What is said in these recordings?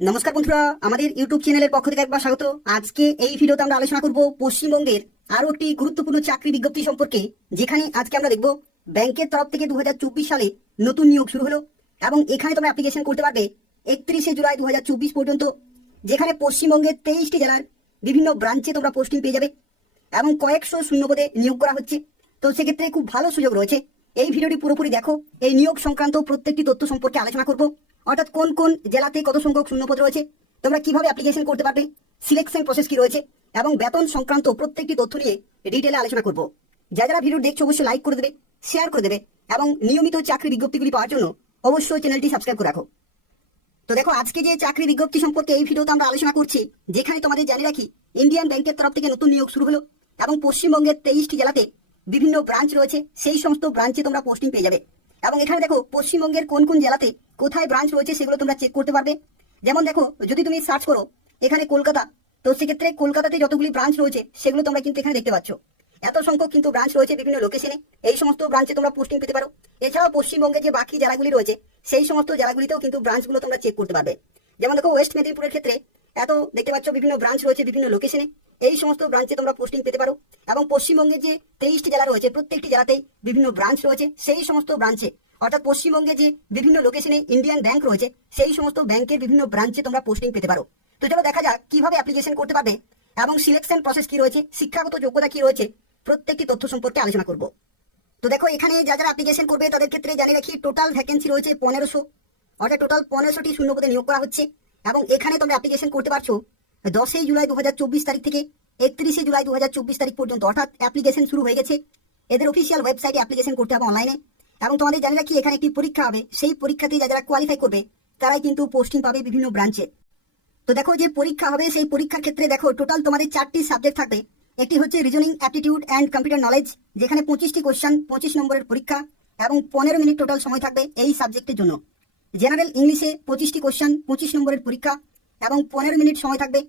নমস্কার বন্ধুরা, আমাদের ইউটিউব চ্যানেলের পক্ষ থেকে একবার স্বাগত। আজকে এই ভিডিওতে আমরা আলোচনা করব পশ্চিমবঙ্গের আরো একটি গুরুত্বপূর্ণ চাকরি বিজ্ঞপ্তি সম্পর্কে, যেখানে আজকে আমরা দেখব ব্যাংকের তরফ থেকে 2024 সালে নতুন নিয়োগ শুরু হলো এবং এখানে তোমরা অ্যাপ্লিকেশন করতে পারবে 31শে জুলাই 2024 পর্যন্ত, যেখানে পশ্চিমবঙ্গের 23টি জেলার বিভিন্ন ব্রাঞ্চে তোমরা পোস্টিং পেয়ে যাবে এবং কয়েকশো শূন্যপদে নিয়োগ করা হচ্ছে। তো সেক্ষেত্রে খুব ভালো সুযোগ রয়েছে। এই ভিডিওটি পুরোপুরি দেখো। এই নিয়োগ সংক্রান্ত প্রত্যেকটি তথ্য সম্পর্কে আলোচনা করব, অর্থাৎ কোন কোন জেলাতে কত সংখ্যক শূন্যপদ রয়েছে, তোমরা কিভাবে অ্যাপ্লিকেশন করতে পারবে, সিলেকশন প্রসেস কি রয়েছে এবং বেতন সংক্রান্ত প্রত্যেকটি তথ্য নিয়ে ডিটেলে আলোচনা করব। যারা ভিডিও দেখছো অবশ্যই লাইক করে দেবে, শেয়ার করে দেবে এবং নিয়মিত চাকরি বিজ্ঞপ্তিগুলি পাওয়ার জন্য অবশ্যই চ্যানেলটি সাবস্ক্রাইব করে রাখো। তো দেখো, আজকে যে চাকরি বিজ্ঞপ্তি সম্পর্কে এই ভিডিওতে আমরা আলোচনা করছি, যেখানে তোমাদের জানিয়ে রাখি ইন্ডিয়ান ব্যাংকের তরফ থেকে নতুন নিয়োগ শুরু হলো এবং পশ্চিমবঙ্গের 23টি জেলাতে বিভিন্ন ব্রাঞ্চ রয়েছে, সেই সমস্ত ব্রাঞ্চে তোমরা পোস্টিং পেয়ে যাবে। এবং এখানে দেখো পশ্চিমবঙ্গের কোন কোন জেলাতে কোথায় ব্রাঞ্চ রয়েছে সেগুলো তোমরা চেক করতে পারবে। যেমন দেখো, যদি তুমি সার্চ করো এখানে কলকাতা, তো সেক্ষেত্রে কলকাতাতে যতগুলি ব্রাঞ্চ রয়েছে সেগুলো তোমরা কিন্তু এখানে দেখতে পাচ্ছ। এত সংখ্যক কিন্তু ব্রাঞ্চ রয়েছে বিভিন্ন লোকেশনে, এই সমস্ত ব্রাঞ্চে তোমরা পোস্টিং পেতে পারো। এছাড়াও পশ্চিমবঙ্গে যে বাকি জেলাগুলি রয়েছে সেই সমস্ত জেলাগুলিতেও কিন্তু ব্রাঞ্চগুলো তোমরা চেক করতে পারবে। যেমন দেখো, ওয়েস্ট মেদিনীপুরের ক্ষেত্রে এত দেখতে পাচ্ছ বিভিন্ন ব্রাঞ্চ রয়েছে বিভিন্ন লোকেশনে, এই সমস্ত ব্রাঞ্চে তোমরা পোস্টিং পেতে পারো। এবং পশ্চিমবঙ্গের যে 23টি জেলা রয়েছে প্রত্যেকটি জেলাতেই বিভিন্ন ব্রাঞ্চ রয়েছে, সেই সমস্ত ব্রাঞ্চে অর্থাৎ পশ্চিমবঙ্গে যে বিভিন্ন লোকেশনে ইন্ডিয়ান ব্যাংক রয়েছে সেই সমস্ত ব্যাংকের বিভিন্ন ব্রাঞ্চে তোমরা পোস্টিং পেতে পারো। তো চলো দেখা যাক কিভাবে অ্যাপ্লিকেশন করতে পারবে এবং সিলেকশন প্রসেস কি রয়েছে, শিক্ষাগত যোগ্যতা কি রয়েছে, প্রত্যেকটি তথ্য সম্পর্কে আলোচনা করব। তো দেখো, এখানে যারা অ্যাপ্লিকেশন করবে তাদের ক্ষেত্রে জানিয়ে রাখি টোটাল ভ্যাকেন্সি রয়েছে 1500, অর্থাৎ টোটাল 1500টি শূন্যপদে নিয়োগ করা হচ্ছে। এবং এখানে তোমরা অ্যাপ্লিকেশন করতে পারছো 10 জুলাই 2024 তারিখ থেকে 31শে জুলাই 2024 তারিখ পর্যন্ত, অর্থাৎ অ্যাপ্লিকেশন শুরু হয়ে গেছে। এদের অফিসিয়াল ওয়েবসাইটে অ্যাপ্লিকেশন করতে হবে অনলাইনে। এবং তোমাদের জানিয়ে রাখি এখানে একটি পরীক্ষা হবে, সেই পরীক্ষাতে যারা কোয়ালিফাই করবে তারাই কিন্তু পোস্টিং পাবে বিভিন্ন ব্রাঞ্চে। তো দেখো, যে পরীক্ষা হবে সেই পরীক্ষার ক্ষেত্রে দেখো টোটাল তোমাদের 4টি সাবজেক্ট থাকবে। একটি হচ্ছে reasoning aptitude and computer knowledge, যেখানে 25টি কোশ্চেন 25 নম্বরের পরীক্ষা এবং 15 মিনিট টোটাল সময় থাকবে এই সাবজেক্টের জন্য। জেনারেল ইংলিশে 25টি কোশ্চেন 25 নম্বরের পরীক্ষা এবং 15 মিনিট সময় থাকবে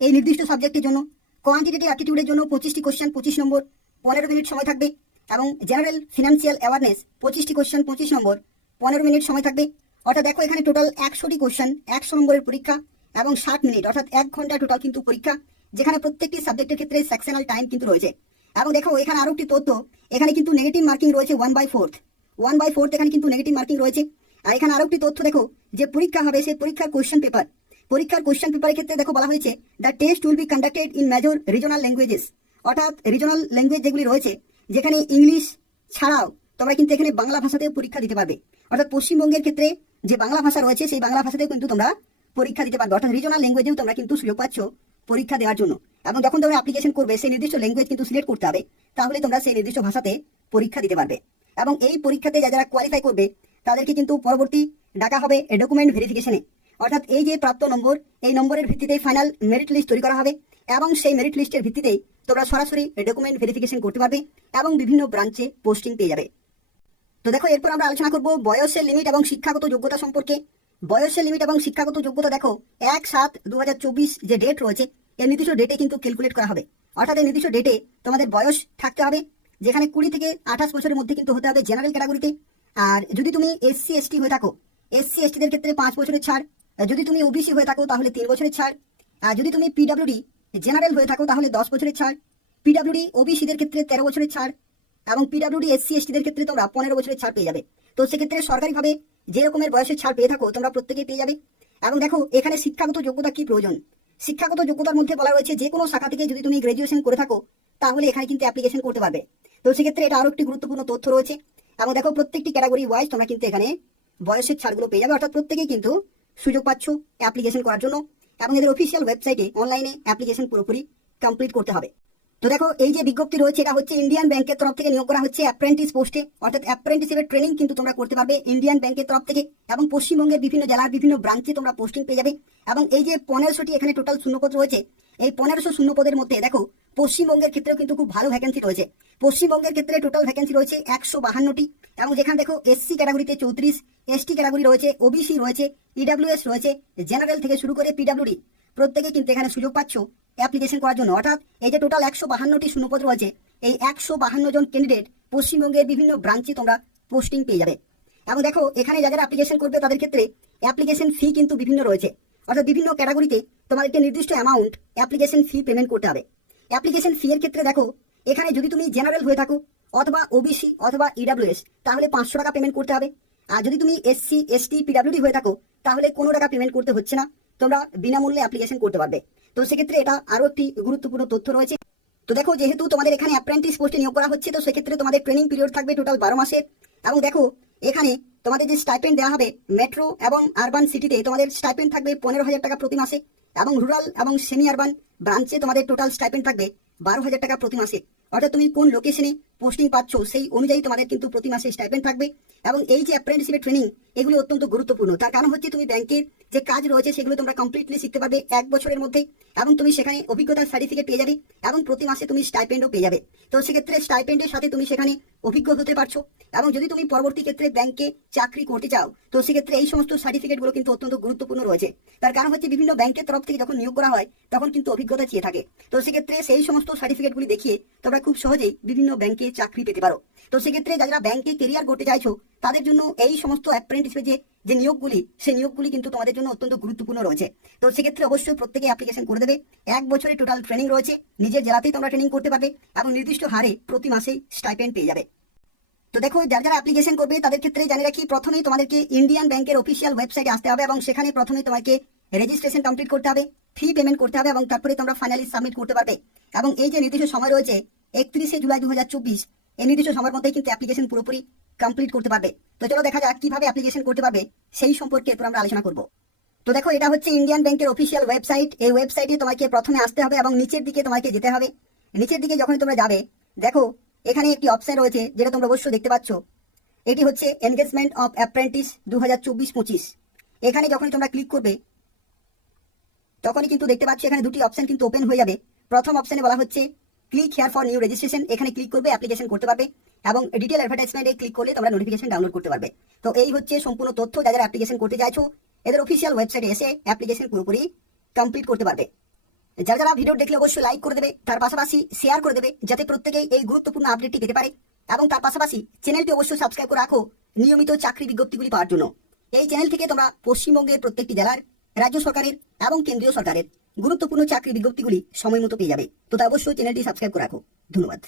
এই নির্দিষ্ট সাবজেক্টের জন্য। কোয়ান্টিটেটিভ অ্যাপটিটিউডের জন্য 25টি কোশ্চেন 25 নম্বর, 15 মিনিট সময় থাকবে। এবং জেনারেল ফিনান্সিয়াল অ্যাওয়ারনেস 25টি কোশ্চেন 25 নম্বর, 15 মিনিট সময় থাকবে। অর্থাৎ দেখো, এখানে টোটাল 100টি কোশ্চেন 100 নম্বরের পরীক্ষা এবং 60 মিনিট, অর্থাৎ 1 ঘন্টা টোটাল কিন্তু পরীক্ষা, যেখানে প্রত্যেকটি সাবজেক্টের ক্ষেত্রে সেকশনাল টাইম কিন্তু রয়েছে। এবং দেখো, এখানে আরো একটি তথ্য, এখানে কিন্তু নেগেটিভ মার্কিং রয়েছে 1/4 এখানে কিন্তু নেগেটিভ মার্কিং রয়েছে। আর এখানে আরো একটি তথ্য দেখো, যে পরীক্ষা হবে সেই পরীক্ষার কোশ্চেন পেপারের ক্ষেত্রে দেখো বলা হয়েছে the test will be conducted in major regional languages, অর্থাৎ রিজনাল ল্যাঙ্গুয়েজ যেগুলি রয়েছে, যেখানে ইংলিশ ছাড়াও তোমরা কিন্তু এখানে বাংলা ভাষাতেও পরীক্ষা দিতে পারবে। অর্থাৎ পশ্চিমবঙ্গের ক্ষেত্রে যে বাংলা ভাষা রয়েছে সেই বাংলা ভাষাতেও কিন্তু তোমরা পরীক্ষা দিতে পারবে, অর্থাৎ রিজনাল ল্যাঙ্গুয়েজেও তোমরা কিন্তু সুযোগ পাচ্ছ পরীক্ষা দেওয়ার জন্য। এবং যখন তোমরা অ্যাপ্লিকেশন করবে সেই নির্দিষ্ট ল্যাঙ্গুয়েজ কিন্তু সিলেক্ট করতে হবে, তাহলে তোমরা সেই নির্দিষ্ট ভাষাতে পরীক্ষা দিতে পারবে। এবং এই পরীক্ষাতে যারা কোয়ালিফাই করবে তাদেরকে কিন্তু পরবর্তী ডাকা হবে ডকুমেন্ট ভেরিফিকেশনে, অর্থাৎ এই যে প্রাপ্ত নম্বর, এই নম্বরের ভিত্তিতে ফাইনাল মেরিট লিস্ট তৈরি করা হবে এবং সেই মেরিট লিস্টের ভিত্তিতেই তোমরা সরাসরি ডকুমেন্ট ভেরিফিকেশন করতে পারবে এবং বিভিন্ন ব্রাঞ্চে পোস্টিং পেয়ে যাবে। তো দেখো, এরপর আমরা আলোচনা করব বয়সের লিমিট এবং শিক্ষাগত যোগ্যতা সম্পর্কে। বয়সের লিমিট এবং শিক্ষাগত যোগ্যতা দেখো 1/7/2024 যে ডেট রয়েছে এই নির্দিষ্ট ডেটে কিন্তু ক্যালকুলেট করা হবে। অর্থাৎ এই নির্দিষ্ট ডেটে তোমাদের বয়স থাকতে হবে, যেখানে 20 থেকে 28 বছরের মধ্যে কিন্তু হতে হবে জেনারেল ক্যাটাগরিতে। আর যদি তুমি SC/ST হয়ে থাকো, SC/STদের ক্ষেত্রে 5 বছরের ছাড়। যদি তুমি OBC হয়ে থাকো তাহলে 3 বছরের ছাড়। আর যদি তুমি PWD জেনারেল হয়ে থাকো তাহলে 10 বছরের ছাড়। PWD OBCদের ক্ষেত্রে 13 বছরের ছাড় এবং PWD SC/STদের ক্ষেত্রে তোমরা 15 বছরের ছাড় পেয়ে যাবে। তো সেক্ষেত্রে সরকারিভাবে যে রকমের বয়সের ছাড় পেয়ে থাকো তোমরা প্রত্যেকেই পেয়ে যাবে। এবং দেখো, এখানে শিক্ষাগত যোগ্যতা কি প্রয়োজন। শিক্ষাগত যোগ্যতার মধ্যে বলা রয়েছে যে কোনো শাখা থেকে যদি তুমি গ্রাজুয়েশন করে থাকো তাহলে এখানে কিন্তু অ্যাপ্লিকেশন করতে পারবে। তো সেক্ষেত্রে এটা আরো একটি গুরুত্বপূর্ণ তথ্য রয়েছে। এবং দেখো, প্রত্যেকটি ক্যাটাগরি ওয়াইজ তোমরা কিন্তু এখানে বয়সের ছাড়গুলো পেয়ে যাবে, অর্থাৎ প্রত্যেকেই কিন্তু সুযোগ পাচ্ছ অ্যাপ্লিকেশন করার জন্য। এবং এদের অফিসিয়াল ওয়েবসাইটে অনলাইনে অ্যাপ্লিকেশন পুরোপুরি কমপ্লিট করতে হবে। তো দেখো, এই যে বিজ্ঞপ্তি রয়েছে এটা হচ্ছে ইন্ডিয়ান ব্যাংকের তরফ থেকে নিয়োগ করা হচ্ছে অ্যাপ্রেন্টিস পোস্টে, অর্থাৎ অ্যাপ্রেন্টিসিপের ট্রেনিং কিন্তু তোমরা করতে পারবে ইন্ডিয়ান ব্যাংকের তরফ থেকে। এবং পশ্চিমবঙ্গের বিভিন্ন জেলার বিভিন্ন ব্রাঞ্চে তোমরা পোস্টিং পেয়ে যাবে। এবং এই যে 1500টি এখানে টোটাল শূন্যপদ রয়েছে, এই 1500 শূন্যপদের মধ্যে দেখো পশ্চিমবঙ্গের ক্ষেত্রেও কিন্তু খুব ভালো ভ্যাকেন্সি রয়েছে। পশ্চিমবঙ্গের ক্ষেত্রে টোটাল ভ্যাকেন্সি রয়েছে 152টি। এবং যেখানে দেখো SC ক্যাটাগরিতে 34, ST ক্যাটাগরি রয়েছে, OBC রয়েছে, EWS রয়েছে, জেনারেল থেকে শুরু করে PWD প্রত্যেকে কিন্তু এখানে সুযোগ পাচ্ছ অ্যাপ্লিকেশন করার জন্য। অর্থাৎ এই যে টোটাল 152টি শূন্যপদ রয়েছে, এই 152 জন ক্যান্ডিডেট পশ্চিমবঙ্গের বিভিন্ন ব্রাঞ্চে তোমরা পোস্টিং পেয়ে যাবে। এবং দেখো, এখানে যারা অ্যাপ্লিকেশন করবে তাদের ক্ষেত্রে অ্যাপ্লিকেশন ফি কিন্তু বিভিন্ন রয়েছে। অর্থাৎ বিভিন্ন ক্যাটাগরিতে তোমাদেরকে নির্দিষ্ট অ্যামাউন্ট অ্যাপ্লিকেশন ফি পেমেন্ট করতে হবে। অ্যাপ্লিকেশন ফি এর ক্ষেত্রে দেখো, এখানে যদি তুমি জেনারেল হয়ে থাকো অথবা ওবিসি অথবা ইডাব্লিউএস তাহলে 500 টাকা পেমেন্ট করতে হবে। আর যদি তুমি এসসি এসটি পিডাব্লিউডি হয়ে থাকো তাহলে কোনো টাকা পেমেন্ট করতে হচ্ছে না, তোমরা বিনামূল্যে অ্যাপ্লিকেশন করতে পারবে। তো সেক্ষেত্রে এটা আরো একটি গুরুত্বপূর্ণ তথ্য রয়েছে। তো দেখো, যেহেতু তোমাদের এখানে অ্যাপ্রেন্টিস পোস্টে নিয়োগ করা হচ্ছে, তো সেক্ষেত্রে তোমাদের ট্রেনিং পিরিয়ড থাকবে টোটাল 12 মাসের। এবং দেখো, এখানে তোমাদের যে স্টাইপেন্ড দেওয়া হবে, মেট্রো এবং আরবান সিটিতে তোমাদের স্টাইপেন্ড থাকবে 15,000 টাকা প্রতি মাসে, এবং রুরাল এবং সেমি আরবান ব্রাঞ্চে তোমাদের টোটাল স্টাইপেন্ড থাকবে 12,000 টাকা প্রতি মাসে। অর্থাৎ তুমি কোন লোকেশনে পোস্টিং পাচ্ছ সেই অনুযায়ী তোমাদের কিন্তু প্রতি মাসে স্টাইপেন্ড থাকবে। এবং এই যে অ্যাপ্রেন্টিসশিপের ট্রেনিং, এগুলি অত্যন্ত গুরুত্বপূর্ণ। তার কারণ হচ্ছে তুমি ব্যাংকের যে কাজ রয়েছে সেগুলো তোমরা কমপ্লিটলি শিখতে পারবে 1 বছরের মধ্যে, এবং তুমি সেখানে অভিজ্ঞতার সার্টিফিকেট পেয়ে যাবে এবং প্রতি মাসে তুমি স্টাইপেন্ডও পেয়ে যাবে। তো সেক্ষেত্রে স্টাইপেন্ডের সাথে তুমি সেখানে অভিজ্ঞ হতে পারছো। এবং যদি তুমি পরবর্তী ক্ষেত্রে ব্যাংকে চাকরি করতে চাও, তো সেক্ষেত্রে এই সমস্ত সার্টিফিকেটগুলো কিন্তু অত্যন্ত গুরুত্বপূর্ণ রয়েছে। তার কারণ হচ্ছে বিভিন্ন ব্যাংকের তরফ থেকে যখন নিয়োগ করা হয় তখন কিন্তু অভিজ্ঞতা চেয়ে থাকে। তো সেক্ষেত্রে সেই সমস্ত সার্টিফিকেটগুলি দেখিয়ে তোমরা খুব সহজেই বিভিন্ন ব্যাংকে চাকরি পেতে পারো। তো সেক্ষেত্রে যারা ব্যাংকে কেরিয়ার করতে চাইছো তাদের জন্য এই সমস্ত অ্যাপ্রেন্টিসশিপের যে নিয়োগগুলি, সেই নিয়োগগুলি কিন্তু তোমাদের জন্য অত্যন্ত গুরুত্বপূর্ণ রয়েছে। তো সেক্ষেত্রে অবশ্যই প্রত্যেকে অ্যাপ্লিকেশন করে দেবে। 1 বছরের টোটাল ট্রেনিং রয়েছে, নিজের জেলাতেই তোমরা ট্রেনিং করতে পারবে এবং নির্দিষ্ট হারে প্রতি মাসেই স্টাইপেন্ড পেয়ে যাবে। তো দেখো, যারা অ্যাপ্লিকেশন করবে তাদের ক্ষেত্রে জানিয়ে রাখি, প্রথমেই তোমাদেরকে ইন্ডিয়ান ব্যাংকের অফিসিয়াল ওয়েবসাইটে আসতে হবে এবং সেখানে প্রথমে তোমাকে রেজিস্ট্রেশন কমপ্লিট করতে হবে, ফি পেমেন্ট করতে হবে এবং তারপরে তোমরা ফাইনালি সাবমিট করতে পারবে। এবং এই যে নির্দিষ্ট সময় রয়েছে 31শে জুলাই 2024, এই নির্দিষ্ট সময়ের মধ্যেই কিন্তু অ্যাপ্লিকেশন পুরোপুরি কমপ্লিট করতে পারবে। তো চলো দেখা যাক কিভাবে অ্যাপ্লিকেশন করতে পারবে সেই সম্পর্কে এরপর আমরা আলোচনা করব। তো দেখো, এটা হচ্ছে ইন্ডিয়ান ব্যাংকের অফিসিয়াল ওয়েবসাইট। এই ওয়েবসাইটে তোমাকে প্রথমে আসতে হবে এবং নিচের দিকে তোমাকে যেতে হবে। নিচের দিকে যখন তোমরা যাবে, দেখো এখানে একটি অপশন রয়েছে যেটা তোমরা অবশ্যই দেখতে পাচ্ছ। এটি হচ্ছে এনগেজমেন্ট অফ অ্যাপ্রেন্টিস 2024-25। এখানে যখন তোমরা ক্লিক করবে তখনই কিন্তু দেখতে পাচ্ছ এখানে দুটি অপশন কিন্তু ওপেন হয়ে যাবে। প্রথম অপশনে বলা হচ্ছে click here for new registration, এখানে ক্লিক করবে, অ্যাপ্লিকেশন করতে পারবে এবং ডিটেল অ্যাডভার্টাইজমেন্টে ক্লিক করলে তোমরা নোটিফিকেশন ডাউনলোড করতে পারবে। তো এই হচ্ছে সম্পূর্ণ তথ্য। যারা অ্যাপ্লিকেশন করতে চাইছো এদের অফিসিয়াল ওয়েবসাইটে এসে অ্যাপ্লিকেশন পুরোপুরি কমপ্লিট করতে পারবে। যারা ভিডিও দেখলে অবশ্যই লাইক করে দেবে, তার পাশাপাশি শেয়ার করে দেবে যাতে প্রত্যেকেই এই গুরুত্বপূর্ণ আপডেটটি পেতে পারে। এবং তার পাশাপাশি চ্যানেলটি অবশ্যই সাবস্ক্রাইব করে রাখো নিয়মিত চাকরি বিজ্ঞপ্তিগুলি পাওয়ার জন্য। এই চ্যানেল থেকে তোমরা পশ্চিমবঙ্গের প্রত্যেকটি জেলার, রাজ্য সরকারের এবং কেন্দ্রীয় সরকারের গুরুত্বপূর্ণ চাকরি বিজ্ঞপ্তিগুলি সময় মতো পেয়ে যাবে। তো তা অবশ্যই চ্যানেলটি সাবস্ক্রাইব করে রাখো। ধন্যবাদ।